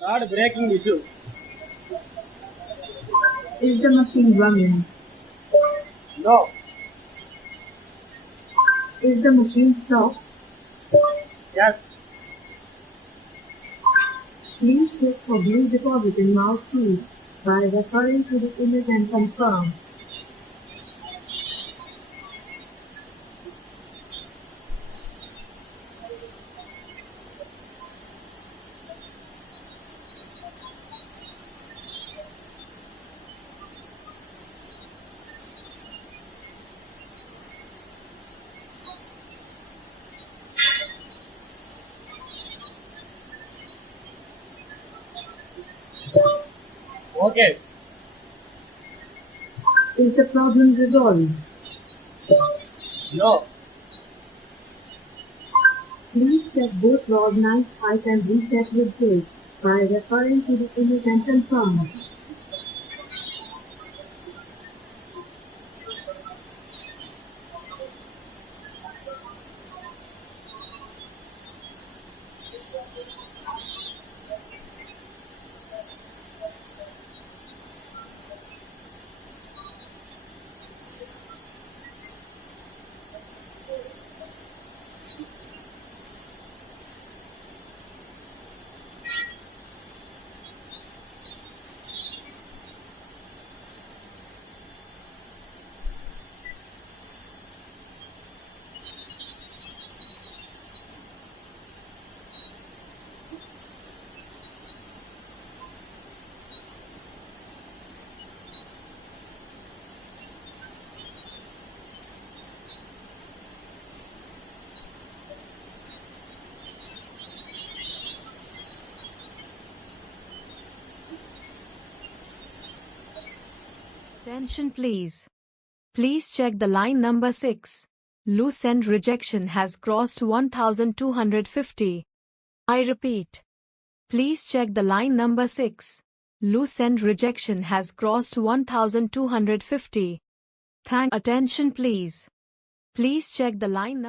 Not breaking issue. Is the machine running? No. Is the machine stopped? Yes. Please check for blue deposit in mouse field by referring to the image and confirm. Okay. Is the problem resolved? No. Please check both rod knife height and reset with this by referring to the image and confirm. Attention please. Please check the line number 6. Loose end rejection has crossed 1250. I repeat. Please check the line number 6. Loose end rejection has crossed 1250. Attention please. Please check the line number